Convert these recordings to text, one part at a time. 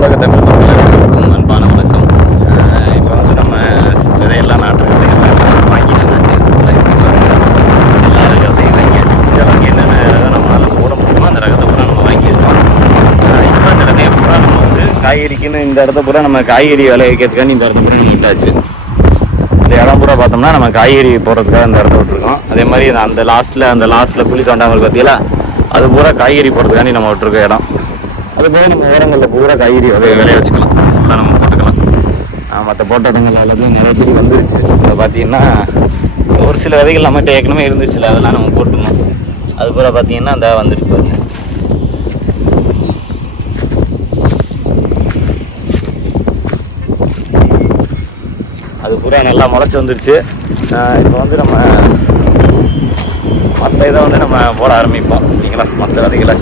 உலக தமிழ் மக்களுக்கும் அன்பான வணக்கம். இப்போ வந்து நம்ம விதையெல்லாம் நாட்டு விதையெல்லாம் வாங்கிட்டு இருந்தாச்சு. எல்லா ரகத்தையும் வாங்கியாச்சு. இந்த வகை என்னென்ன ரகம் நம்மளால் போட முடியுமோ அந்த ரகத்தை பூரா நம்ம வாங்கியிருக்கோம். இப்போ இந்த ரகத்தையை பூரா நம்ம வந்து காய்கறிக்குன்னு இந்த இடத்த பூரா நம்ம காய்கறி விளைவிக்கிறதுக்காண்டி இந்த இடத்த பூரா நீட்டாச்சு. இந்த இடம் பூரா பார்த்தோம்னா நம்ம காய்கறி போடுறதுக்காக இந்த இடத்த விட்டுருக்கோம். அதே மாதிரி அந்த லாஸ்ட்டில் குழி தோண்டாமல் பார்த்தீங்களா, அது பூரா காய்கறி போடுறதுக்காண்டி நம்ம விட்டுருக்க இடம். அதுபோல் நம்ம ஓரங்களில் பூரா காய்கறி விளைய வச்சுக்கலாம், ஃபுல்லாக நம்ம போட்டுக்கலாம். மற்ற போட்ட இடங்கள் எல்லாத்தையும் நிறைய செடி வந்துருச்சு. இப்போ பார்த்தீங்கன்னா ஒரு சில விதைகள் நம்மகிட்ட ஏற்கனவே இருந்துச்சுல, அதெல்லாம் நம்ம போட்டுருந்தோம். அது பூரா பார்த்தீங்கன்னா அந்த வந்துருக்கு பாருங்க. அது பூரா நல்லா முளைச்சி வந்துருச்சு. இப்போ வந்து நம்ம மற்ற இதை வந்து நம்ம போட ஆரம்பிப்போம் சரிங்களா. மற்ற விதைகளை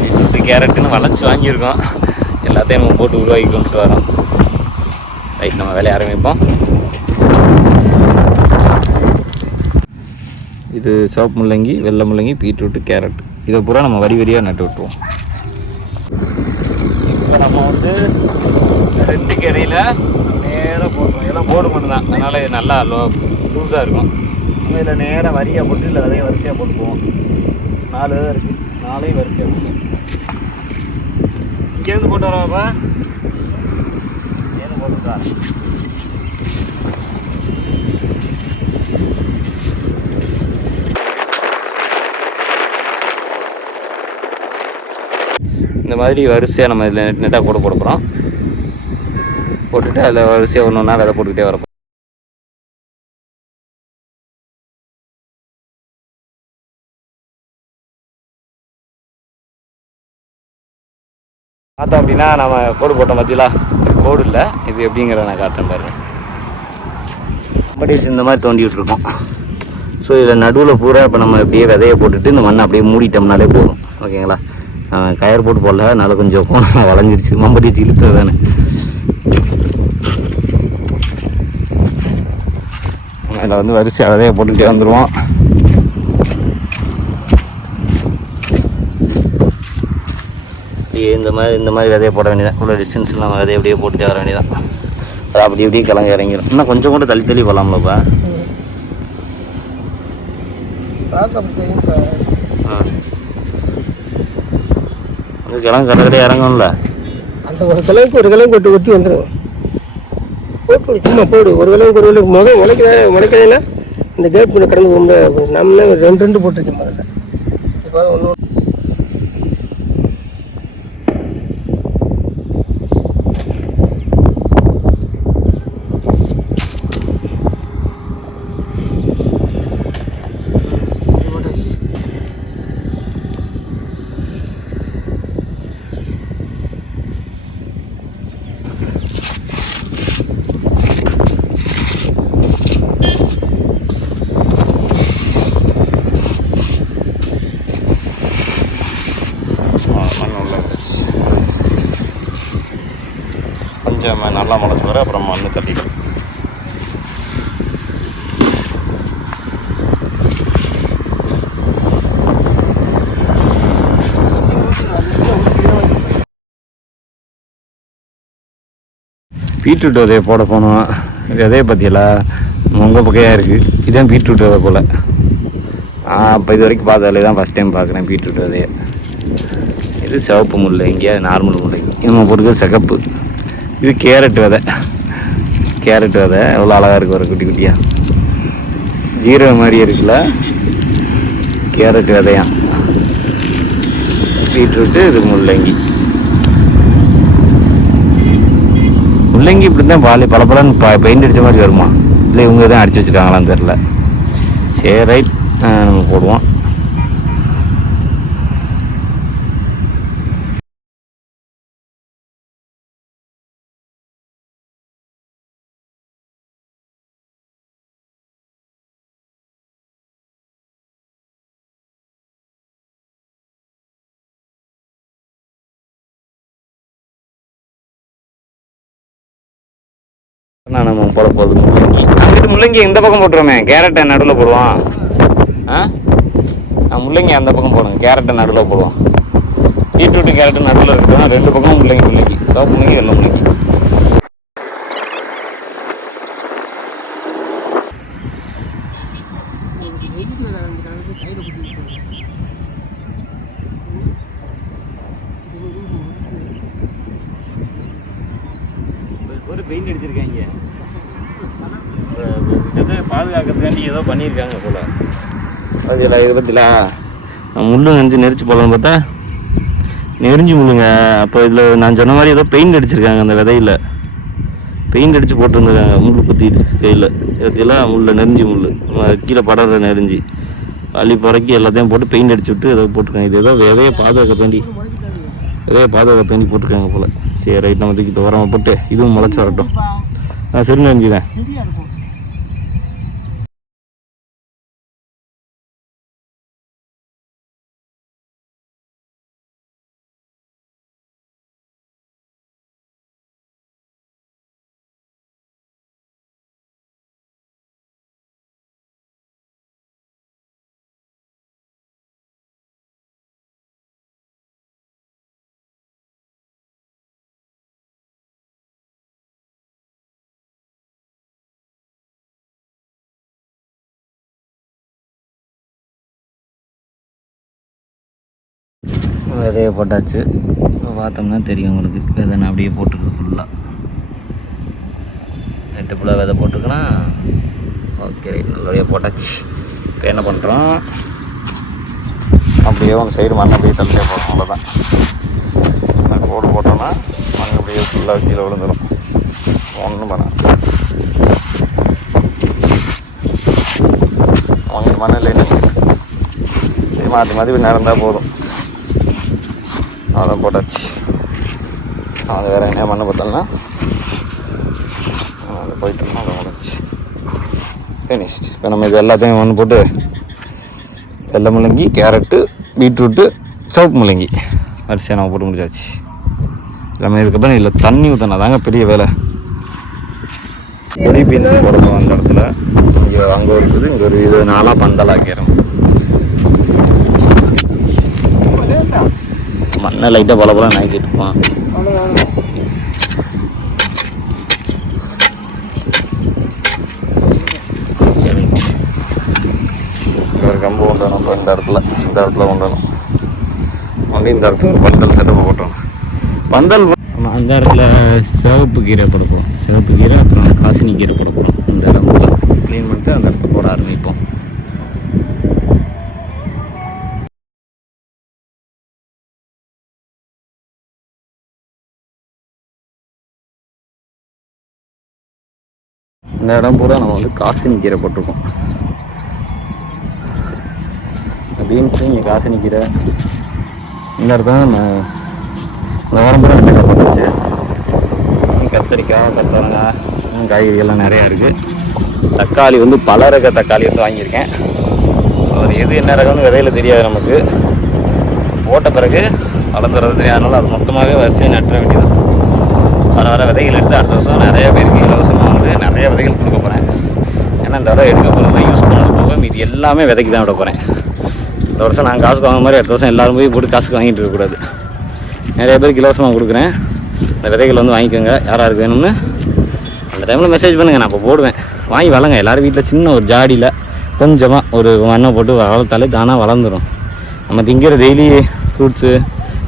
பீட்ரூட்டு கேரட்டுன்னு வளைச்சி வாங்கியிருக்கோம். எல்லாத்தையும் நம்ம போட்டு உருவாக்கி கொண்டுட்டு வரோம். ரைட், நம்ம வேலையை ஆரம்பிப்போம். இது சிவப்பு முள்ளங்கி, வெள்ளை முள்ளங்கி, பீட்ரூட்டு, கேரட் இதை பூரா நம்ம வரி வரியாக நட்டு விட்டுருவோம். இப்போ நம்ம வந்து ரெண்டுக்கு இடையில் நேராக போட்டுருவோம். எல்லாம் போடு மட்டும்தான், அதனால் இது நல்லா லூஸாக இருக்கும். இதில் நேராக வரியாக போட்டு இல்லை விதையை வரிசையாக போட்டுக்குவோம். 4 தான் இருக்குது, 4ஐயும் வரிசையாக போட்டுவோம். இங்கேருந்து போட்டு வரோம்ப்பா, இங்கேருந்து போட்டுட்டா. இந்த மாதிரி வரிசையாக நம்ம இதில் நெட்டாக போட போகிறோம். போட்டுட்டு அதில் வரிசையாக ஒன்று ஒன்றா விதை போட்டுக்கிட்டே வரப்போம். பார்த்தோம் அப்படின்னா நம்ம கோடு போட்டோம் பார்த்தீங்களா, கோடு இல்லை இது எப்படிங்கிறத நான் காட்டுறேன் பாருங்க. கம்படிஸ் இந்த மாதிரி தோண்டி விட்டுருக்கோம். ஸோ இதில் நடுவில் பூரா இப்போ நம்ம அப்படியே விதையை போட்டுட்டு இந்த மண்ணை அப்படியே மூடிட்டோம்னாலே போதும். ஓகேங்களா, கயிறு போட்டு போடல, அதனால கொஞ்சம் வளைஞ்சிருச்சு. மம்படிச்சு இழுத்தது தானே. அதில் வந்து வரிசையாக விதையை போட்டுக்கிட்டே வந்துடுவோம். இந்த மாதிரி விதையை போட வேண்டியதான். இவ்வளோ டிஸ்டன்ஸில் நம்ம விதையை அப்படியே போட்டுட்டே வர வேண்டியதான். அது அப்படி அப்படியே கிளம்பி இறங்கிடும். இன்னும் கொஞ்சம் கூட தள்ளி போகலாம்லப்பா. அந்த கிழங்கு கடைக்கடையே இறங்கும்ல, அந்த ஒரு கிழங்கு கொட்டி ஒட்டி வந்துடும். போட்டு சும்மா போடு, ஒரு கிழங்கு முதல் முளைக்கிறதுனா இந்த கேப் பண்ண கடந்து போகும்போது நம்ம 2 போட்டுருக்கேன் பாருங்க. இப்போ ஒன்று கொஞ்சம் நல்லா முளைச்சி வர அப்புறம் மண்ணு தட்டிடும். பீட்ரூட் விதையை போட போனோம். விதையை பற்றியெல்லாம் உங்கள் பக்கையாக இருக்குது. இதுதான் பீட்ரூட் விதை போல். இப்போ இது வரைக்கும் பார்த்ததில்ல, தான் ஃபஸ்ட் டைம் பார்க்குறேன் பீட்ரூட் விதையை. இது சிவப்பு முள்ளங்கி, அது நார்மல் முள்ளங்கி. நம்ம போட்டுக்கிறது சிகப்பு. இது கேரட் விதை. எவ்வளோ அழகாக இருக்குது ஒரு குட்டி குட்டியாக, ஜீரோ மாதிரி இருக்குல்ல. கேரட் விதையாம். பீட்ரூட்டு, இது முள்ளங்கி. முள்ளங்கி இப்படி தான் பலன்னு பெயிண்ட் அடித்த மாதிரி வருமா, இல்லை இவங்க தான் அடித்து வச்சுருக்காங்களான்னு தெரில. சரி ரைட், நம்ம போடுவோம். நம்ம போட போகுது முள்ளங்கி. அங்கிட்டு முள்ளங்கி இந்த பக்கம் போட்டுருவோமே, கேரட்டை நடுவில் போடுவோம். முள்ளங்கி அந்த பக்கம் போடுங்க, கேரட்டை நடுவில் போடுவோம். பீட்ரூட்டு கேரட்டு நடுவில் இருக்கட்டும், 2 பக்கமும் முள்ளங்கி. சிவப்பு முள்ளங்கி வெள்ளை முள்ளங்கி. ஒரு பெயிண்ட் அடிச்சிருக்காங்க, எதோ பாதுகாக்கிறதுக்காண்டி ஏதோ பண்ணியிருக்காங்க போல. அதில் இதை பற்றிலாம் முள்ளு நெஞ்சு நெரிச்சு போகலான்னு பார்த்தா நெறிஞ்சு முள்ளுங்க. அப்போ இதில் நான் சொன்ன மாதிரி ஏதோ பெயிண்ட் அடிச்சிருக்காங்க, அந்த விதையில் பெயிண்ட் அடித்து போட்டுருந்துருக்காங்க. முள் குத்திடுச்சு கையில், இதெல்லாம் முள்ளை நெறிஞ்சி முள் கீழே படற நெறிஞ்சி அள்ளி புறக்கி எல்லாத்தையும் போட்டு பெயிண்ட் அடிச்சு விட்டு ஏதோ போட்டிருக்காங்க. இது ஏதோ விதையை பாதுகாக்க தாண்டி போட்டிருக்காங்க போல். சரி ரைட், நம்ம தூக்கிட்டு உரமாக போட்டு இதுவும் முளைச்சி வரட்டும். நான் சரி நெஞ்சுக்கிறேன். விதையை போட்டாச்சு. இப்போ பார்த்தோம்னா தெரியும் உங்களுக்கு, விதை நான் அப்படியே போட்டுருக்குது ஃபுல்லாக. நெட்டு ஃபுல்லாக விதை போட்டுருக்குன்னா ஓகே ரைட், நல்லபடியாக போட்டாச்சு. இப்போ என்ன பண்ணுறோம், அப்படியே ஒன்று சைடு மண் அப்படியே தள்ளியே போடுறோம், அவ்வளோதான். கோடு போட்டோன்னா மண் அப்படியே ஃபுல்லாக கீழே விழுந்துடும், ஒன்றும் பண்ண மண் இல்லைன்னு மாற்றி நடந்தால் போதும். அதான் போட்டாச்சு. அது வேறு என்ன மண்ணை பார்த்தோம்னா அது போயிட்டோம்னா அதை முடிச்சு ஃபினிஷ்ட். இப்போ நம்ம இது எல்லாத்தையும் மண் போட்டு வெள்ளை முள்ளங்கி, கேரட்டு, பீட்ரூட்டு, சிவப்பு முள்ளங்கி வரிசையாக நம்ம போட்டு முடிச்சாச்சு. எல்லாமே இதுக்கப்புறம் இல்லை தண்ணி ஊற்றினா தாங்க பெரிய வேலை. பொடி பீன்ஸ் போடணும் அந்த இடத்துல. இங்கே அங்கே இருக்குது, இங்கே ஒரு இது நாளாக பந்தலாக்கிறோம். மண்ணை லைட்டாக பல பல நாய்க்கிட்டு இருப்பான். ஒரு கம்பு கொண்டணும். இப்போ இந்த இடத்துல கொண்டணும். வந்து இந்த இடத்துல ஒரு பந்தல் செட்டப்பை போட்டோம். பந்தல் அந்த இடத்துல சிவப்பு கீரை போடுப்போம். சிவப்பு கீரை அப்புறம் காசினி கீரை போடுப்போம். இந்த இடம் க்ளீன் பண்ணிட்டு அந்த இடத்த போட ஆரம்பிப்போம். இந்த இடம் பூரா நம்ம வந்து காசினி கீரை போட்டிருக்கோம். பீன்ஸு இங்கே காசினி கீரை. இந்த இடத்துல நம்ம இந்த வாரம் பூரா வெண்டைக்காய் போட்டுச்சு. கத்திரிக்காய், கொத்தவரங்காய், காய்கறிகள்லாம் நிறையா இருக்குது. தக்காளி வந்து பல ரக தக்காளி வந்து வாங்கியிருக்கேன். ஸோ அது எது என்ன ரகம்னு விதையில் தெரியாது நமக்கு. போட்ட பிறகு வளர்ந்துறது தெரியாதனால அது மொத்தமாகவே வரிசையாக நட்டுற வேண்டியது. வர விதைகள் எடுத்து அடுத்த வருஷம் நிறைய பேருக்கு இலவசமாக வந்து நிறைய விதைகள் கொடுக்க போகிறேன். ஏன்னா இந்த தடவை எடுக்க போகிறத யூஸ் பண்ணது போக மீதி எல்லாமே விதைக்கு தான் விட போகிறேன். இந்த வருஷம் நாங்கள் காசுக்கு வாங்க மாதிரி அடுத்த வருஷம் எல்லோரும் போய் போட்டு காசுக்கு வாங்கிட்டு இருக்கக்கூடாது. நிறைய பேருக்கு இலவசமாக கொடுக்குறேன். இந்த விதைகள் வந்து வாங்கிக்கோங்க, யாராருக்கு வேணும்னு அந்த டைமில் மெசேஜ் பண்ணுங்கள், நான் இப்போ போடுவேன். வாங்கி வளங்க. எல்லோரும் வீட்டில் சின்ன ஒரு ஜாடியில் கொஞ்சமாக ஒரு மண்ணை போட்டு வளர்த்தாலே தானாக வளர்ந்துடும். நம்ம திங்கிற டெய்லி ஃப்ரூட்ஸு,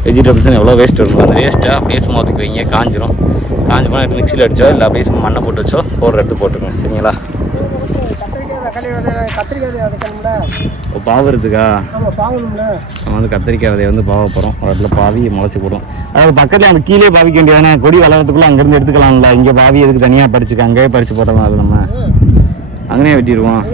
வெஜிடபிள்ஸ்னு எவ்வளோ வேஸ்ட் இருக்கும். அந்த வேஸ்ட்டை அப்படியே சும்மா ஊற்றி வைங்க, காஞ்சிரும். காஞ்சி போனால் எடுத்து மிக்சியில் அடிச்சோ இல்லை அப்படியே சும்மா மண்ணை போட்டு வச்சோ போடுற எடுத்து போட்டுருங்க. சரிங்களா? இப்போ பாவுறதுக்கா நம்ம வந்து கத்திரிக்காய் விதையை வந்து பாவ போகிறோம். ஒரு இடத்துல பாவி முளைச்சி போடும். அதாவது பக்கத்தில் அந்த கீழே பாவிக்க வேண்டியதானே, கொடி வளர்கிறதுக்குள்ளே அங்கேருந்து எடுத்துக்கலாம்ல. இங்கே பாவி எதுக்கு தனியாக பறிச்சுக்க, அங்கேயே பறித்து போட்டோம். அது நம்ம அங்கேயே வெட்டிடுவோம்.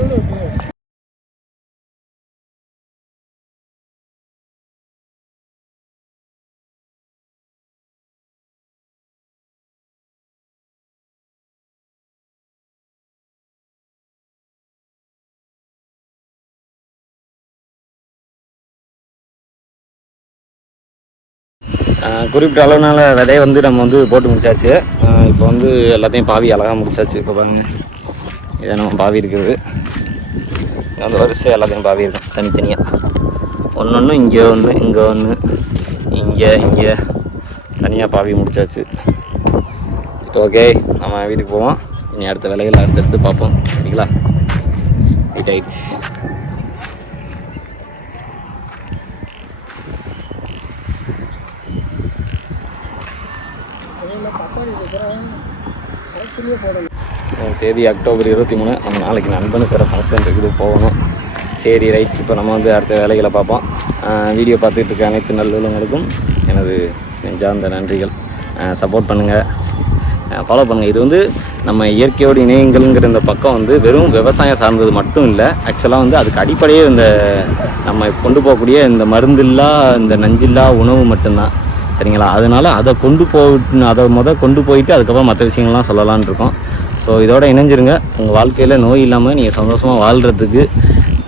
குறிப்பிட்ட அளவுனால விதையை வந்து நம்ம வந்து போட்டு முடிச்சாச்சு. இப்போ வந்து எல்லாத்தையும் பாவி அழகாக முடிச்சாச்சு. இப்போ பாருங்கள், இதை நம்ம பாவி இருக்குது. அந்த வரிசை எல்லாத்தையும் பாவி இருக்கும் தனித்தனியாக. ஒன்று இங்கே ஒன்று, இங்கே ஒன்று, இங்கே தனியாக பாவி முடிச்சாச்சு. ஓகே, நம்ம வீட்டுக்கு போவோம். இனி அடுத்த வேலைகள் அடுத்தடுத்து பார்ப்போம். சரிங்களா? ரைட் ஆயிடுச்சு. தேதி அக்டோபர் 23. நம்ம நாளைக்கு நண்பனுக்கு வர ஃபங்க்ஷன் இருக்குது, போகணும். சரி ரைட், இப்போ நம்ம வந்து அடுத்த வேலைகளை பார்ப்போம். வீடியோ பார்த்துட்டு இருக்க அனைத்து நல்லுள்ளவங்களுக்கும் எனது நெஞ்சார்ந்த நன்றிகள். சப்போர்ட் பண்ணுங்கள், ஃபாலோ பண்ணுங்கள். இது வந்து நம்ம இயற்கையோடு இணையங்கள்ங்கிற இந்த பக்கம் வந்து வெறும் விவசாயம் சார்ந்தது மட்டும் இல்லை. ஆக்சுவலாக வந்து அதுக்கு அடிப்படையே இந்த நம்ம கொண்டு போகக்கூடிய இந்த மருந்தில்லா இந்த நஞ்சில்லா உணவு மட்டும்தான். சரிங்களா? அதனால் அதை கொண்டு போயிட்டு அதுக்கப்புறம் மற்ற விஷயங்கள்லாம் சொல்லலான் இருக்கோம். ஸோ இதோட இணைஞ்சிருங்க. உங்கள் வாழ்க்கையில் நோய் இல்லாமல் நீங்கள் சந்தோஷமாக வாழ்கிறதுக்கு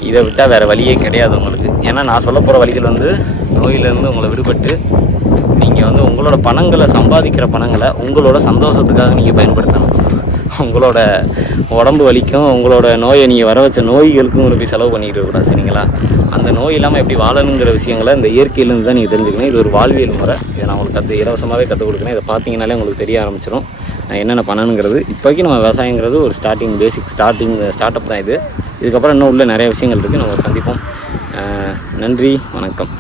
இதை விட்டால் வேறு வழியே கிடையாது உங்களுக்கு. ஏன்னா நான் சொல்ல போகிற வழிகள் வந்து நோயிலேருந்து உங்களை விடுபட்டு நீங்கள் வந்து உங்களோட பணங்களை, சம்பாதிக்கிற பணங்களை உங்களோட சந்தோஷத்துக்காக நீங்கள் பயன்படுத்தணும். உங்களோட உடம்பு வலிக்கும், உங்களோட நோயை நீங்கள் வர வச்ச நோய்களுக்கும் உங்களுக்கு போய் செலவு பண்ணிக்கிட்டு இருக்கக்கூடாது. சரிங்களா? அந்த நோய் இல்லாமல் எப்படி வாழணுங்கிற விஷயங்களை இந்த இயற்கையிலேருந்து தான் நீங்கள் தெரிஞ்சுக்கணும். இது ஒரு வாழ்வியல் முறை. இதை நான் உங்களுக்கு இலவசமாகவே கற்றுக் கொடுக்குறேன். இதை பார்த்தீங்கனாலே உங்களுக்கு தெரிய ஆரம்பிச்சிடும் என்னென்ன பண்ணணுங்கிறது. இப்போக்கி நம்ம விவசாயங்கிறது ஒரு ஸ்டார்ட் அப் தான் இது. இதுக்கப்புறம் இன்னும் உள்ள நிறைய விஷயங்கள் இருக்குது. நம்ம சந்திப்போம். நன்றி, வணக்கம்.